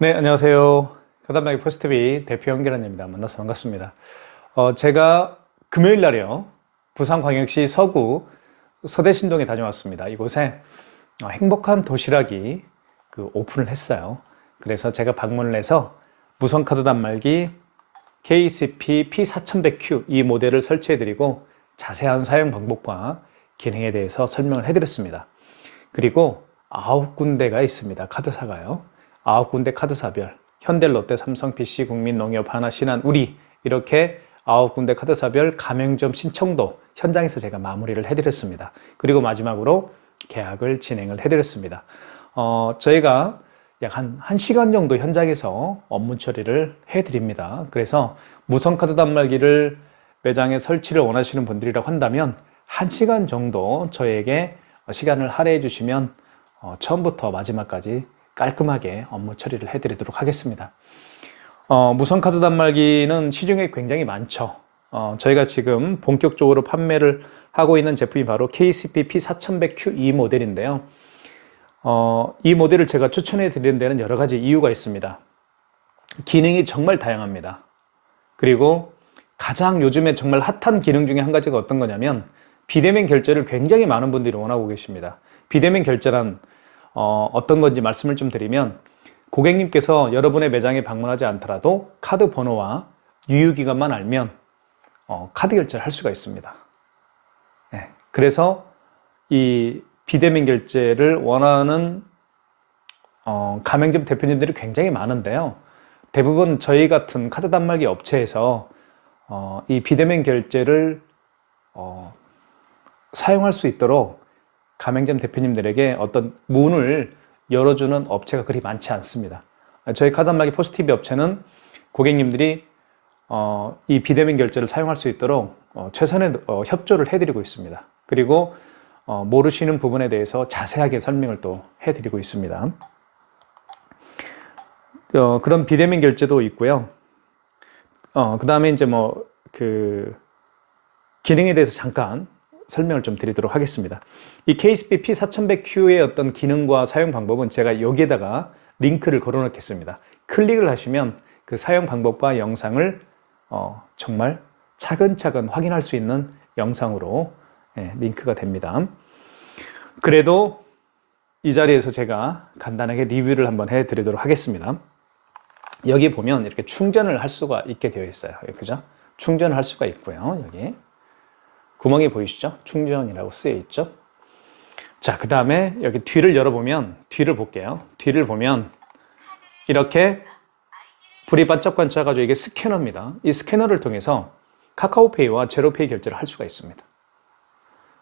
네, 안녕하세요. 가담나기 포스트비 대표 연결원입니다. 만나서 반갑습니다. 제가 금요일 날이요. 부산광역시 서구 서대신동에 다녀왔습니다. 이곳에 행복한 도시락이 오픈을 했어요. 그래서 제가 방문을 해서 무선카드 단말기 KCP P4100Q 이 모델을 설치해드리고 자세한 사용 방법과 기능에 대해서 설명을 해드렸습니다. 그리고 9군데가 있습니다. 카드사가요. 9군데 카드사별 현대, 롯데, 삼성, PC, 국민, 농협, 하나, 신한, 우리 이렇게 9군데 카드사별 가맹점 신청도 현장에서 제가 마무리를 해드렸습니다. 그리고 마지막으로 계약을 진행을 해드렸습니다. 저희가 약 1시간 정도 현장에서 업무 처리를 해드립니다. 그래서 무선카드 단말기를 매장에 설치를 원하시는 분들이라고 한다면 1시간 정도 저에게 시간을 할애해 주시면 처음부터 마지막까지 깔끔하게 업무 처리를 해드리도록 하겠습니다. 무선카드 단말기는 시중에 굉장히 많죠. 저희가 지금 본격적으로 판매를 하고 있는 제품이 바로 KCP P4100Q 이 모델인데요. 이 모델을 제가 추천해 드리는 데는 여러 가지 이유가 있습니다. 기능이 정말 다양합니다. 그리고 가장 요즘에 정말 핫한 기능 중에 한 가지가 어떤 거냐면 비대면 결제를 굉장히 많은 분들이 원하고 계십니다. 비대면 결제란 어떤 건지 말씀을 좀 드리면 고객님께서 여러분의 매장에 방문하지 않더라도 카드 번호와 유효기간만 알면 카드 결제를 할 수가 있습니다. 네, 그래서 이 비대면 결제를 원하는 가맹점 대표님들이 굉장히 많은데요. 대부분 저희 같은 카드 단말기 업체에서 이 비대면 결제를 사용할 수 있도록 가맹점 대표님들에게 어떤 문을 열어주는 업체가 그리 많지 않습니다. 저희 카드 단말기 포스티비 업체는 고객님들이 이 비대면 결제를 사용할 수 있도록 최선의 협조를 해드리고 있습니다. 그리고 모르시는 부분에 대해서 자세하게 설명을 또 해드리고 있습니다. 그런 비대면 결제도 있고요. 그 다음에 이제 기능에 대해서 잠깐 설명을 좀 드리도록 하겠습니다. 이 KCP P4100Q의 어떤 기능과 사용 방법은 제가 여기에다가 링크를 걸어 놓겠습니다. 클릭을 하시면 그 사용 방법과 영상을 정말 차근차근 확인할 수 있는 영상으로 링크가 됩니다. 그래도 이 자리에서 제가 간단하게 리뷰를 한번 해 드리도록 하겠습니다. 여기 보면 이렇게 충전을 할 수가 있게 되어 있어요. 그죠? 충전을 할 수가 있고요. 여기 구멍이 보이시죠? 충전이라고 쓰여 있죠? 자, 그 다음에 여기 뒤를 열어보면, 뒤를 볼게요. 뒤를 보면 이렇게 불이 반짝반짝해가지고 이게 스캐너입니다. 이 스캐너를 통해서 카카오페이와 제로페이 결제를 할 수가 있습니다.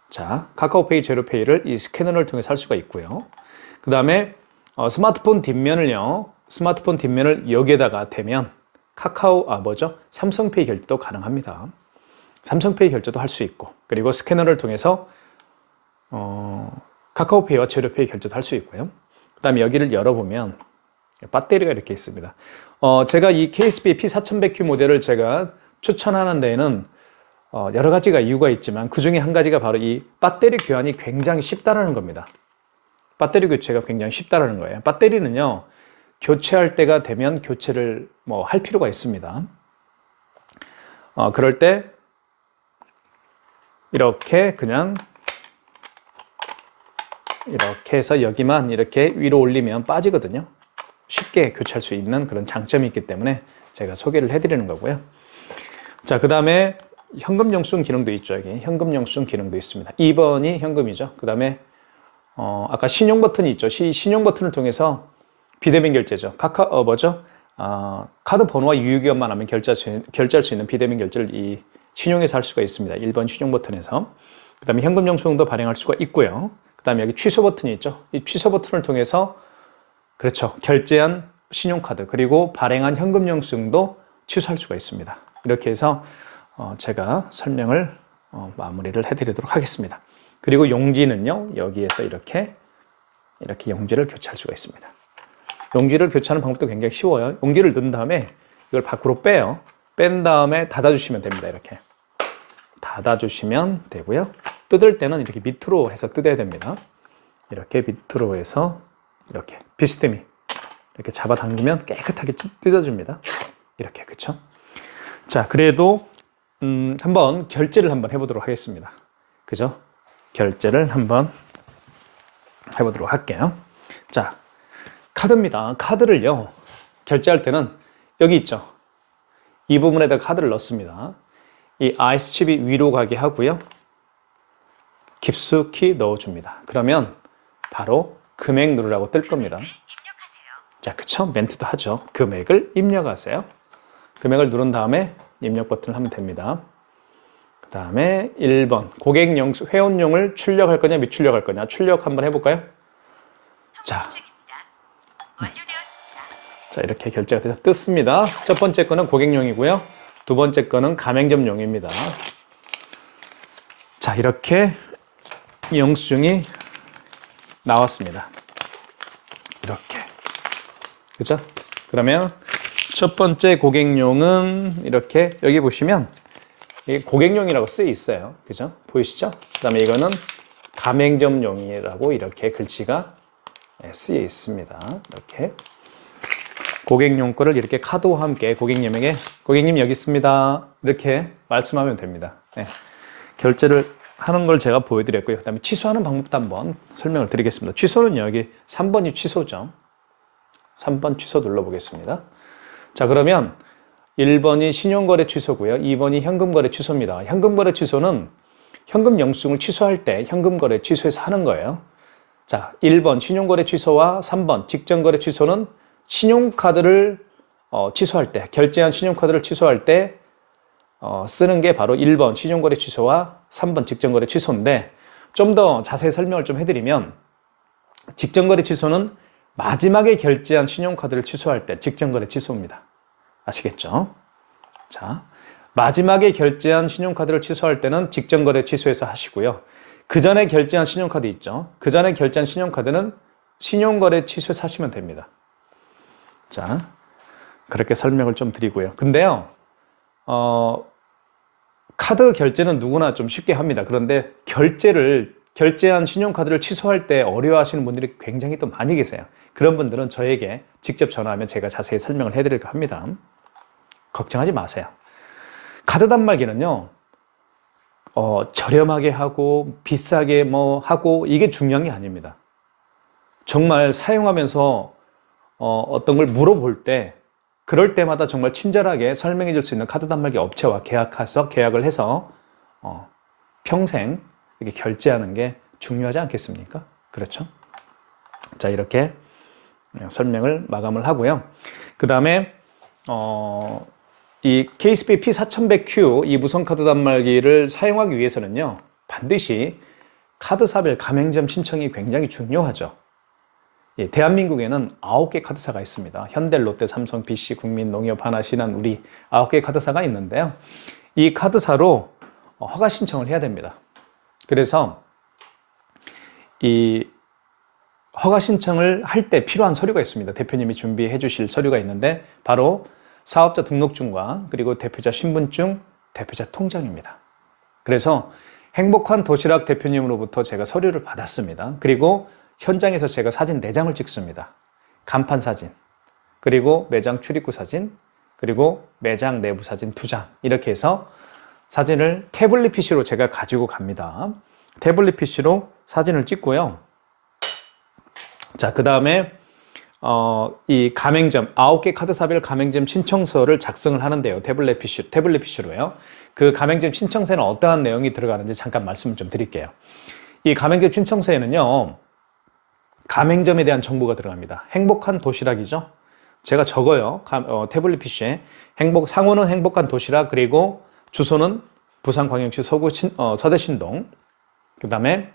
자, 카카오페이, 제로페이를 이 스캐너를 통해서 할 수가 있고요. 그 다음에 스마트폰 뒷면을 여기에다가 대면 삼성페이 결제도 가능합니다. 삼성페이 결제도 할 수 있고, 그리고 스캐너를 통해서 카카오페이와 제로페이 결제도 할 수 있고요. 그 다음에 여기를 열어보면 배터리가 이렇게 있습니다. 제가 이 KCP P4100Q 모델을 제가 추천하는 데에는 여러 가지가 이유가 있지만 그 중에 한 가지가 바로 이 배터리 교환이 굉장히 쉽다라는 겁니다. 배터리 교체가 굉장히 쉽다라는 거예요. 배터리는요, 교체할 때가 되면 교체를 할 필요가 있습니다. 그럴 때 이렇게 그냥 이렇게 해서 여기만 이렇게 위로 올리면 빠지거든요. 쉽게 교체할 수 있는 그런 장점이 있기 때문에 제가 소개를 해드리는 거고요. 자, 그 다음에 현금 영수증 기능도 있죠. 여기 현금 영수증 기능도 있습니다. 2번이 현금이죠. 그 다음에 아까 신용 버튼이 있죠. 신용 버튼을 통해서 비대면 결제죠. 카드 번호와 유효기간만 하면 결제할 수 있는 비대면 결제를 이 신용에서 할 수가 있습니다. 1번 신용 버튼에서. 그 다음에 현금 영수증도 발행할 수가 있고요. 그 다음에 여기 취소 버튼이 있죠. 이 취소 버튼을 통해서 그렇죠. 결제한 신용카드 그리고 발행한 현금 영수증도 취소할 수가 있습니다. 이렇게 해서 제가 설명을 마무리를 해드리도록 하겠습니다. 그리고 용지는요. 여기에서 이렇게 용지를 교체할 수가 있습니다. 용지를 교체하는 방법도 굉장히 쉬워요. 용지를 넣은 다음에 이걸 밖으로 빼요. 뺀 다음에 닫아주시면 됩니다. 이렇게 닫아주시면 되고요. 뜯을 때는 이렇게 밑으로 해서 뜯어야 됩니다. 이렇게 밑으로 해서 이렇게 비스듬히 이렇게 잡아당기면 깨끗하게 뜯어줍니다. 이렇게, 그쵸? 자, 그래도 한번 결제를 한번 해보도록 하겠습니다. 그죠? 결제를 한번 해보도록 할게요. 자, 카드입니다. 카드를요, 결제할 때는 여기 있죠? 이 부분에다 카드를 넣습니다. 이 아이스 칩이 위로 가게 하고요. 깊숙이 넣어줍니다. 그러면 바로 금액 누르라고 뜰 겁니다. 자, 그쵸? 멘트도 하죠. 금액을 입력하세요. 금액을 누른 다음에 입력 버튼을 하면 됩니다. 그 다음에 1번 고객 회원용을 출력할 거냐 미출력할 거냐. 출력 한번 해볼까요? 자, 자, 이렇게 결제가 돼서 떴습니다. 첫 번째 거는 고객용이고요. 두 번째 거는 가맹점용입니다. 자, 이렇게 영수증이 나왔습니다. 이렇게. 그죠? 그러면 첫 번째 고객용은 이렇게 여기 보시면 고객용이라고 쓰여 있어요. 그죠? 보이시죠? 그 다음에 이거는 가맹점용이라고 이렇게 글씨가 쓰여 있습니다. 이렇게. 고객용 거를 이렇게 카드와 함께 고객님에게 고객님 여기 있습니다. 이렇게 말씀하면 됩니다. 네. 결제를 하는 걸 제가 보여드렸고요. 그 다음에 취소하는 방법도 한번 설명을 드리겠습니다. 취소는 여기 3번이 취소죠. 3번 취소 눌러보겠습니다. 자, 그러면 1번이 신용거래 취소고요. 2번이 현금거래 취소입니다. 현금거래 취소는 현금 영수증을 취소할 때 현금거래 취소해서 하는 거예요. 자, 1번 신용거래 취소와 3번 직전거래 취소는 신용카드를 취소할 때, 결제한 신용카드를 취소할 때 쓰는 게 바로 1번 신용거래 취소와 3번 직전거래 취소인데, 좀 더 자세히 설명을 좀 해드리면 직전거래 취소는 마지막에 결제한 신용카드를 취소할 때 직전거래 취소입니다. 아시겠죠? 자, 마지막에 결제한 신용카드를 취소할 때는 직전거래 취소해서 하시고요. 그 전에 결제한 신용카드 있죠? 그 전에 결제한 신용카드는 신용거래 취소해서 하시면 됩니다. 자, 그렇게 설명을 좀 드리고요. 근데요, 카드 결제는 누구나 좀 쉽게 합니다. 그런데 결제한 신용카드를 취소할 때 어려워하시는 분들이 굉장히 또 많이 계세요. 그런 분들은 저에게 직접 전화하면 제가 자세히 설명을 해드릴까 합니다. 걱정하지 마세요. 카드 단말기는요, 저렴하게 하고 비싸게 뭐 하고 이게 중요한 게 아닙니다. 정말 사용하면서 어떤 걸 물어볼 때 그럴 때마다 정말 친절하게 설명해 줄 수 있는 카드 단말기 업체와 계약을 해서 평생 이렇게 결제하는 게 중요하지 않겠습니까? 그렇죠? 자, 이렇게 설명을 마감을 하고요. 그 다음에 이 KSP P4100Q 이 무선카드 단말기를 사용하기 위해서는요, 반드시 카드사별 가맹점 신청이 굉장히 중요하죠. 예, 대한민국에는 9개 카드사가 있습니다. 현대, 롯데, 삼성, BC, 국민, 농협, 하나, 신한, 우리 9개 카드사가 있는데요. 이 카드사로 허가 신청을 해야 됩니다. 그래서 이 허가 신청을 할 때 필요한 서류가 있습니다. 대표님이 준비해 주실 서류가 있는데 바로 사업자 등록증과 그리고 대표자 신분증, 대표자 통장입니다. 그래서 행복한 도시락 대표님으로부터 제가 서류를 받았습니다. 그리고 현장에서 제가 사진 4장을 찍습니다. 간판 사진, 그리고 매장 출입구 사진, 그리고 매장 내부 사진 2장, 이렇게 해서 사진을 태블릿 PC로 제가 가지고 갑니다. 태블릿 PC로 사진을 찍고요. 자, 그 다음에 이 가맹점 9개 카드사별 가맹점 신청서를 작성을 하는데요. 태블릿 PC로요. 그 가맹점 신청서에는 어떠한 내용이 들어가는지 잠깐 말씀을 좀 드릴게요. 이 가맹점 신청서에는요, 가맹점에 대한 정보가 들어갑니다. 행복한 도시락이죠. 제가 적어요. 태블릿 PC에 상호는 행복한 도시락, 그리고 주소는 부산광역시 서구 서대신동, 그 다음에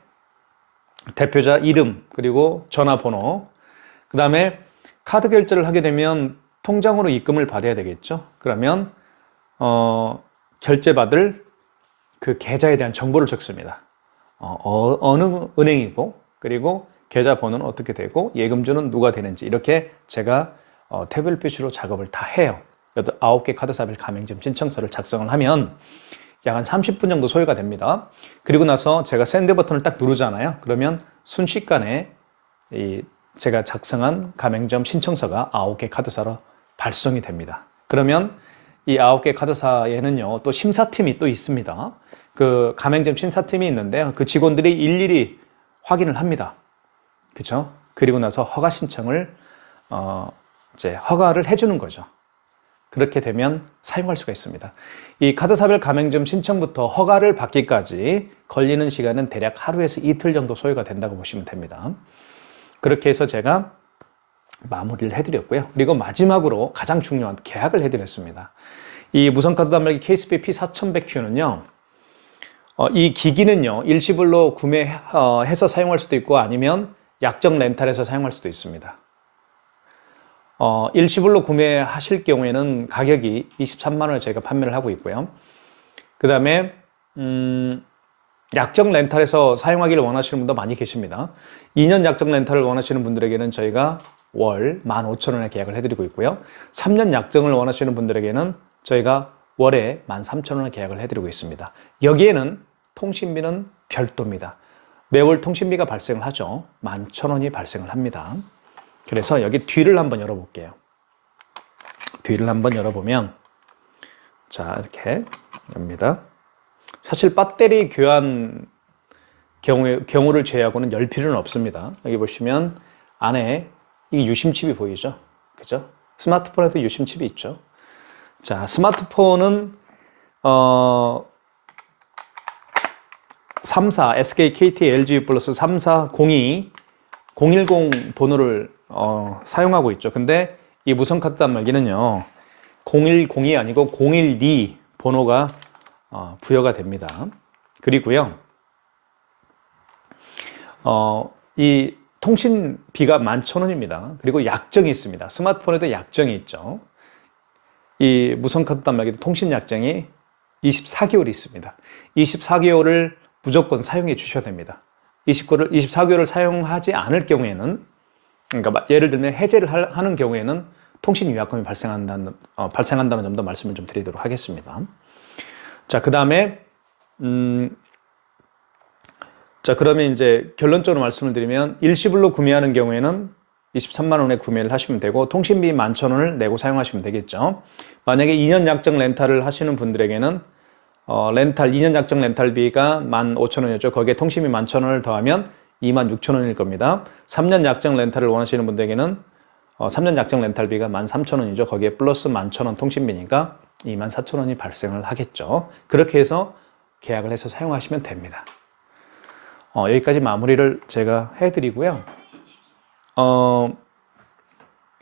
대표자 이름, 그리고 전화번호, 그 다음에 카드 결제를 하게 되면 통장으로 입금을 받아야 되겠죠. 그러면 결제받을 그 계좌에 대한 정보를 적습니다. 어느 은행이고, 그리고 계좌번호는 어떻게 되고, 예금주는 누가 되는지, 이렇게 제가 태블릿 PC로 작업을 다 해요. 9개 카드사별 가맹점 신청서를 작성을 하면 약 한 30분 정도 소요가 됩니다. 그리고 나서 제가 샌드 버튼을 딱 누르잖아요. 그러면 순식간에 이 제가 작성한 가맹점 신청서가 9개 카드사로 발송이 됩니다. 그러면 이 9개 카드사에는요, 또 심사팀이 또 있습니다. 그 가맹점 심사팀이 있는데요. 그 직원들이 일일이 확인을 합니다. 그죠? 그리고 나서 허가 신청을, 이제 허가를 해주는 거죠. 그렇게 되면 사용할 수가 있습니다. 이 카드사별 가맹점 신청부터 허가를 받기까지 걸리는 시간은 대략 하루에서 이틀 정도 소요가 된다고 보시면 됩니다. 그렇게 해서 제가 마무리를 해드렸고요. 그리고 마지막으로 가장 중요한 계약을 해드렸습니다. 이 무선카드 단말기 KSP P4100Q는요, 이 기기는요, 일시불로 구매해서 사용할 수도 있고 아니면 약정 렌탈해서 사용할 수도 있습니다. 일시불로 구매하실 경우에는 가격이 23만 원에 저희가 판매를 하고 있고요. 그 다음에 약정 렌탈에서 사용하기를 원하시는 분도 많이 계십니다. 2년 약정 렌탈을 원하시는 분들에게는 저희가 월 15,000원에 계약을 해드리고 있고요. 3년 약정을 원하시는 분들에게는 저희가 월에 13,000원에 계약을 해드리고 있습니다. 여기에는 통신비는 별도입니다. 매월 통신비가 발생을 하죠. 11,000원이 발생을 합니다. 그래서 여기 뒤를 한번 열어볼게요. 뒤를 한번 열어보면, 자, 이렇게 엽니다. 사실 배터리 교환 경우를 제외하고는 열 필요는 없습니다. 여기 보시면 안에 이 유심칩이 보이죠? 그죠? 스마트폰에도 유심칩이 있죠. 자, 스마트폰은 3사 SK, KT, LG 플러스 3402 010 번호를 사용하고 있죠. 근데 이 무선카드 단말기는요, 0102 아니고 012 번호가 부여가 됩니다. 그리고요, 이 통신비가 11,000원입니다. 그리고 약정이 있습니다. 스마트폰에도 약정이 있죠. 이 무선카드 단말기도 통신 약정이 24개월이 있습니다. 24개월을 무조건 사용해 주셔야 됩니다. 24개월을 사용하지 않을 경우에는, 그러니까 예를 들면 해제를 하는 경우에는 통신 위약금이 발생한다는 점도 말씀을 좀 드리도록 하겠습니다. 자, 그 다음에 자, 그러면 이제 결론적으로 말씀을 드리면 일시불로 구매하는 경우에는 23만 원에 구매를 하시면 되고 통신비 11,000원을 내고 사용하시면 되겠죠. 만약에 2년 약정 렌탈을 하시는 분들에게는 2년 약정 렌탈비가 15,000원이었죠. 거기에 통신비 11,000원을 더하면 26,000원일 겁니다. 3년 약정 렌탈을 원하시는 분들에게는 3년 약정 렌탈비가 13,000원이죠. 거기에 플러스 11,000원 통신비니까 24,000원이 발생을 하겠죠. 그렇게 해서 계약을 해서 사용하시면 됩니다. 여기까지 마무리를 제가 해드리고요.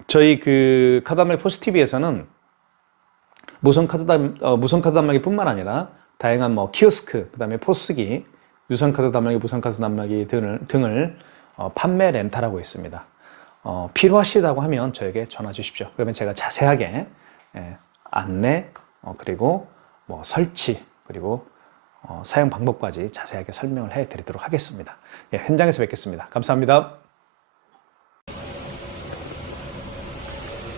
저희 그 카드단말기 포스TV에서는 무선카드 단말기 뿐만 아니라 다양한 뭐 키오스크, 그 다음에 포스기, 유선카드 단말기, 무선카드 단말기 등을 판매 렌탈하고 있습니다. 필요하시다고 하면 저에게 전화 주십시오. 그러면 제가 자세하게 안내, 그리고 뭐 설치, 그리고 사용 방법까지 자세하게 설명을 해 드리도록 하겠습니다. 현장에서 뵙겠습니다. 감사합니다.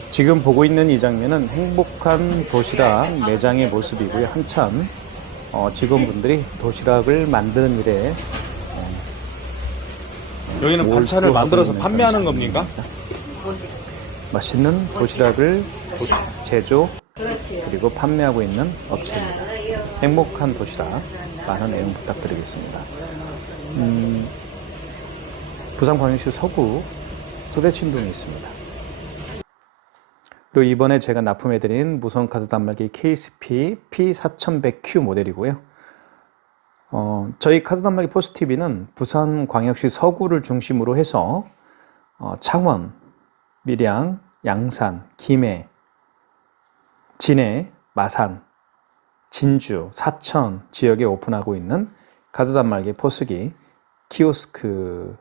지금 보고 있는 이 장면은 행복한 도시락 매장의 모습이고요. 한참 직원분들이 도시락을 만드는 일에 여기는 반찬을 만들어서 판매하는 겁니까? 맛있는 도시락을 제조 그리고 판매하고 있는 업체입니다. 행복한 도시락 많은 애용 부탁드리겠습니다. 부산광역시 서구 서대친동에 있습니다. 그리고 이번에 제가 납품해드린 무선카드 단말기 KSP P4100Q 모델이고요. 저희 카드 단말기 포스TV는 부산광역시 서구를 중심으로 해서 창원, 밀양, 양산, 김해, 진해, 마산, 진주, 사천 지역에 오픈하고 있는 카드 단말기 포스기 키오스크를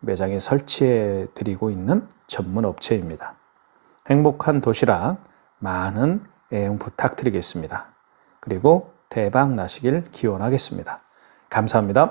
매장에 설치해 드리고 있는 전문 업체입니다. 행복한 도시락 많은 애용 부탁드리겠습니다. 그리고 대박 나시길 기원하겠습니다. 감사합니다.